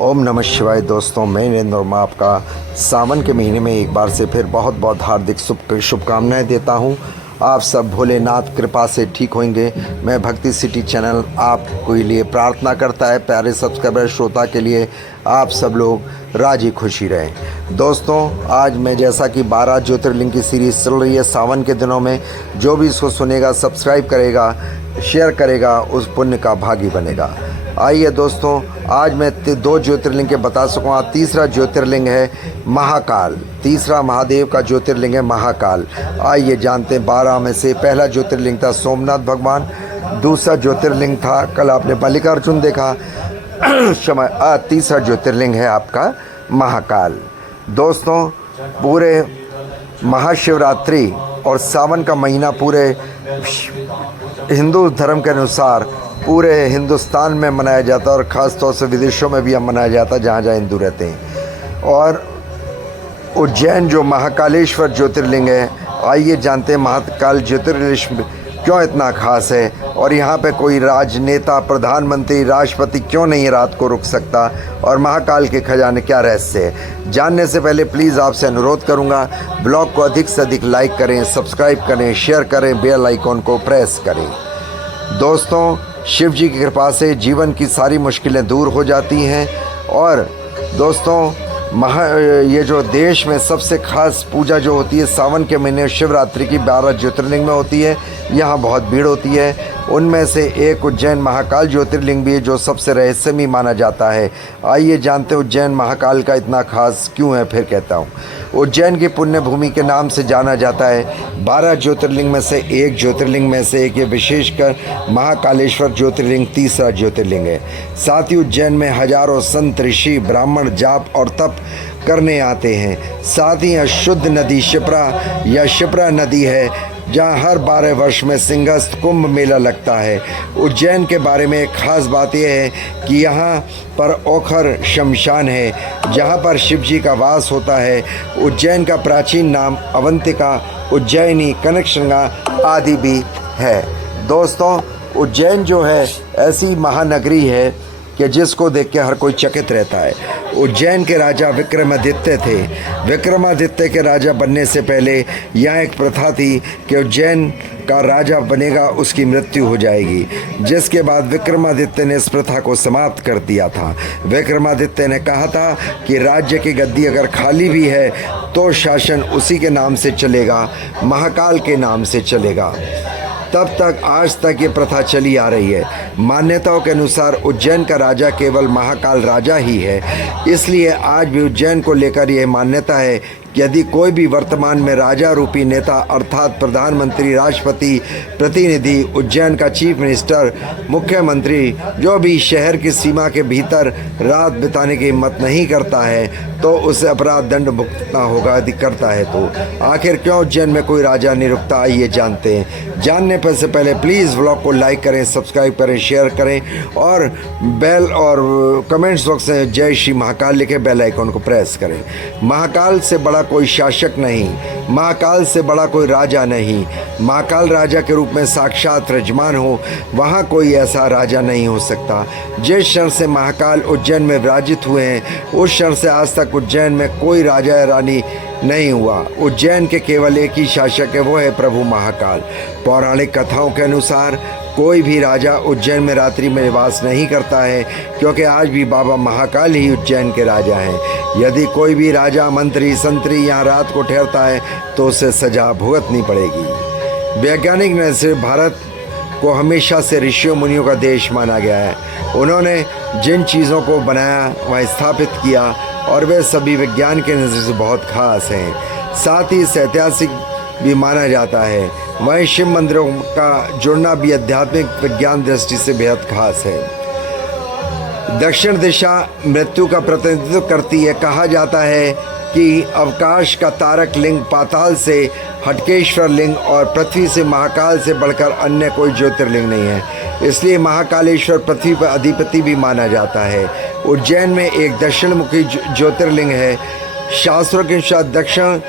ओम नमः शिवाय। दोस्तों, मैं नरेंद्र वर्मा आपका सावन के महीने में एक बार से फिर बहुत बहुत हार्दिक शुभकामनाएं देता हूं। आप सब भोलेनाथ कृपा से ठीक होंगे। मैं भक्ति सिटी चैनल आपके लिए प्रार्थना करता है। प्यारे सब्सक्राइबर श्रोता के लिए आप सब लोग राजी खुशी रहें। दोस्तों, आज मैं जैसा कि 12 ज्योतिर्लिंग की सीरीज़ चल रही है, सावन के दिनों में जो भी इसको सुनेगा, सब्सक्राइब करेगा, शेयर करेगा, उस पुण्य का भागी बनेगा। आइए दोस्तों, आज मैं 2 ज्योतिर्लिंग के बता सकूँगा। तीसरा ज्योतिर्लिंग है महाकाल। तीसरा महादेव का ज्योतिर्लिंग है महाकाल। आइए जानते हैं। 12 में से पहला ज्योतिर्लिंग था सोमनाथ भगवान। दूसरा ज्योतिर्लिंग था, कल आपने मल्लिकार्जुन देखा, क्षमा। तीसरा ज्योतिर्लिंग है आपका महाकाल। दोस्तों, पूरे महाशिवरात्रि और सावन का महीना पूरे हिंदू धर्म के अनुसार पूरे हिंदुस्तान में मनाया जाता है और ख़ास तौर से विदेशों में भी हम मनाया जाता है जहाँ जहाँ हिंदू रहते हैं। और उज्जैन जो महाकालेश्वर ज्योतिर्लिंग है, आइए जानते हैं महाकाल ज्योतिर्लिंग क्यों इतना खास है और यहाँ पे कोई राजनेता, प्रधानमंत्री, राष्ट्रपति क्यों नहीं रात को रुक सकता और महाकाल के खजाने क्या रहस्य है। जानने से पहले प्लीज़ आपसे अनुरोध करूँगा, ब्लॉग को अधिक से अधिक लाइक करें, सब्सक्राइब करें, शेयर करें, बेल आइकॉन को प्रेस करें। दोस्तों, शिव जी की कृपा से जीवन की सारी मुश्किलें दूर हो जाती हैं। और दोस्तों, ये जो देश में सबसे खास पूजा जो होती है सावन के महीने शिवरात्रि की 12 ज्योतिर्लिंग में होती है, यहाँ बहुत भीड़ होती है। उनमें से एक उज्जैन महाकाल ज्योतिर्लिंग भी है जो सबसे रहस्यमयी माना जाता है। आइए जानते हैं उज्जैन महाकाल का इतना खास क्यों है। फिर कहता हूँ, उज्जैन की पुण्य भूमि के नाम से जाना जाता है। 12 ज्योतिर्लिंग में से एक ज्योतिर्लिंग में से एक, ये विशेषकर महाकालेश्वर ज्योतिर्लिंग तीसरा ज्योतिर्लिंग है। साथ ही उज्जैन में हजारों संत, ऋषि, ब्राह्मण जाप और तप करने आते हैं। साथ ही यहाँ शुद्ध नदी शिप्रा नदी है जहाँ हर 12 वर्ष में सिंहस्थ कुंभ मेला लगता है। उज्जैन के बारे में एक ख़ास बात यह है कि यहाँ पर ओखर शमशान है जहाँ पर शिव जी का वास होता है। उज्जैन का प्राचीन नाम अवंतिका, उज्जैनी, कनकशृंगा आदि भी है। दोस्तों, उज्जैन जो है ऐसी महानगरी है कि जिसको देख के हर कोई चकित रहता है। उज्जैन के राजा विक्रमादित्य थे। विक्रमादित्य के राजा बनने से पहले यहाँ एक प्रथा थी कि उज्जैन का राजा बनेगा उसकी मृत्यु हो जाएगी, जिसके बाद विक्रमादित्य ने इस प्रथा को समाप्त कर दिया था। विक्रमादित्य ने कहा था कि राज्य की गद्दी अगर खाली भी है तो शासन उसी के नाम से चलेगा, महाकाल के नाम से चलेगा। तब तक आज तक ये प्रथा चली आ रही है। मान्यताओं के अनुसार उज्जैन का राजा केवल महाकाल राजा ही है। इसलिए आज भी उज्जैन को लेकर यह मान्यता है कि यदि कोई भी वर्तमान में राजा रूपी नेता अर्थात प्रधानमंत्री, राष्ट्रपति, प्रतिनिधि, उज्जैन का चीफ मिनिस्टर, मुख्यमंत्री जो भी शहर की सीमा के भीतर रात बिताने की हिम्मत नहीं करता है तो उसे अपराध दंड भुगतना होगा यदि करता है तो। आखिर क्यों उज्जैन में कोई राजा नहीं रुकता, आइए जानते हैं। जानने पर से पहले प्लीज़ ब्लॉग को लाइक करें, सब्सक्राइब करें, शेयर करें और बेल और कमेंट्स बॉक्स में जय श्री महाकाल लिखे बेल आइकॉन को प्रेस करें। महाकाल से बड़ा कोई शासक नहीं, महाकाल से बड़ा कोई राजा नहीं। महाकाल राजा के रूप में साक्षात विराजमान हो, वहाँ कोई ऐसा राजा नहीं हो सकता। जिस क्षण से महाकाल उज्जैन में विराजित हुए हैं उस क्षण से आज तक उज्जैन में कोई राजा या रानी नहीं हुआ। उज्जैन के केवल एक ही शासक है, वो है प्रभु महाकाल। पौराणिक कथाओं के अनुसार कोई भी राजा उज्जैन में रात्रि में निवास नहीं करता है क्योंकि आज भी बाबा महाकाल ही उज्जैन के राजा हैं। यदि कोई भी राजा, मंत्री, संतरी यहाँ रात को ठहरता है तो उसे सजा भुगतनी पड़ेगी। वैज्ञानिक ने से भारत को हमेशा से ऋषियों मुनियों का देश माना गया है। उन्होंने जिन चीज़ों को बनाया वह स्थापित किया और वे सभी विज्ञान के नज़र से बहुत खास हैं। साथ ही इसे ऐतिहासिक भी माना जाता है। वहीं शिव मंदिरों का जुड़ना भी आध्यात्मिक विज्ञान दृष्टि से बेहद खास है। दक्षिण दिशा मृत्यु का प्रतिनिधित्व करती है। कहा जाता है कि अवकाश का तारक लिंग, पाताल से हटकेश्वर लिंग और पृथ्वी से महाकाल से बढ़कर अन्य कोई ज्योतिर्लिंग नहीं है। इसलिए महाकालेश्वर पृथ्वी पर अधिपति भी माना जाता है। उज्जैन में एक दक्षिणमुखी ज्योतिर्लिंग है। शास्त्रों के अनुसार दक्षिण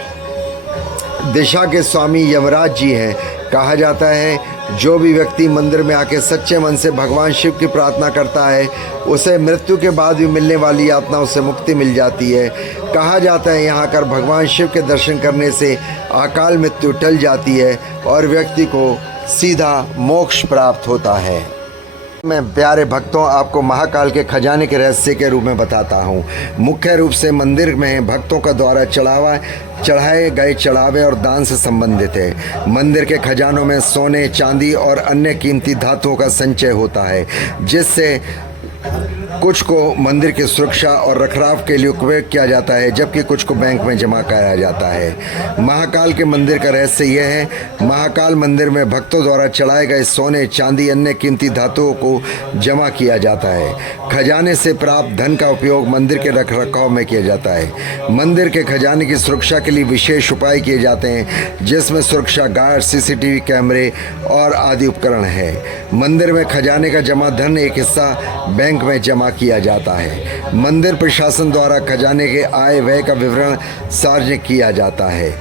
दिशा के स्वामी यमराज जी हैं। कहा जाता है जो भी व्यक्ति मंदिर में आके सच्चे मन से भगवान शिव की प्रार्थना करता है उसे मृत्यु के बाद भी मिलने वाली यातनाओं से मुक्ति मिल जाती है। कहा जाता है यहाँ आकर भगवान शिव के दर्शन करने से अकाल मृत्यु टल जाती है और व्यक्ति को सीधा मोक्ष प्राप्त होता है। मैं प्यारे भक्तों आपको महाकाल के खजाने के रहस्य के रूप में बताता हूँ। मुख्य रूप से मंदिर में भक्तों का द्वारा चढ़ाए गए चढ़ावे और दान से संबंधित है। मंदिर के खजानों में सोने, चांदी और अन्य कीमती धातुओं का संचय होता है, जिससे कुछ को मंदिर की सुरक्षा और रखरखाव के लिए उपयोग किया जाता है, जबकि कुछ को बैंक में जमा कराया जाता है। महाकाल के मंदिर का रहस्य यह है, महाकाल मंदिर में भक्तों द्वारा चढ़ाए गए सोने, चांदी, अन्य कीमती धातुओं को जमा किया जाता है। खजाने से प्राप्त धन का उपयोग मंदिर के रखरखाव में किया जाता है। मंदिर के खजाने की सुरक्षा के लिए विशेष उपाय किए जाते हैं, जिसमें सुरक्षा गार्ड, CCTV कैमरे और आदि उपकरण है। मंदिर में खजाने का जमा धन एक हिस्सा बैंक में जमा किया जाता है। मंदिर प्रशासन द्वारा खजाने के आय व्यय का विवरण सार्वजनिक किया जाता है।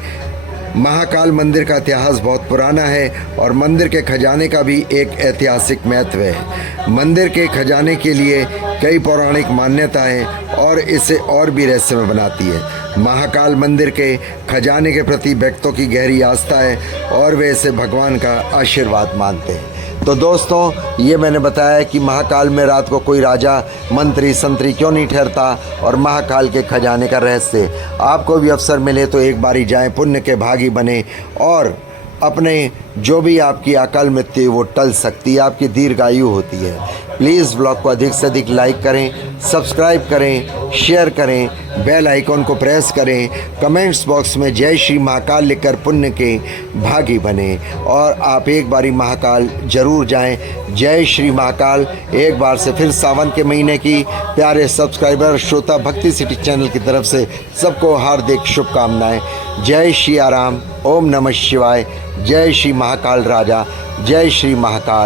महाकाल मंदिर का इतिहास बहुत पुराना है और मंदिर के खजाने का भी एक ऐतिहासिक महत्व है। मंदिर के खजाने के लिए कई पौराणिक मान्यताएं और इसे और भी रहस्यमय बनाती है। महाकाल मंदिर के खजाने के प्रति भक्तों की गहरी आस्था है और वे इसे भगवान का आशीर्वाद मानते हैं। तो दोस्तों, ये मैंने बताया कि महाकाल में रात को कोई राजा, मंत्री, संतरी क्यों नहीं ठहरता और महाकाल के खजाने का रहस्य। आपको भी अवसर मिले तो एक बारी जाएं, पुण्य के भागी बने और अपने जो भी आपकी अकाल मृत्यु वो टल सकती है, आपकी दीर्घायु होती है। प्लीज़ ब्लॉग को अधिक से अधिक लाइक करें, सब्सक्राइब करें, शेयर करें, बेल आइकॉन को प्रेस करें, कमेंट्स बॉक्स में जय श्री महाकाल लिखकर पुण्य के भागी बने और आप एक बारी महाकाल जरूर जाएं। जय श्री महाकाल। एक बार से फिर सावन के महीने की प्यारे सब्सक्राइबर, श्रोता भक्ति सिटी चैनल की तरफ से सबको हार्दिक शुभकामनाएं। जय श्री आराम, ओम नमः शिवाय, जय श्री महाकाल राजा, जय श्री महाकाल।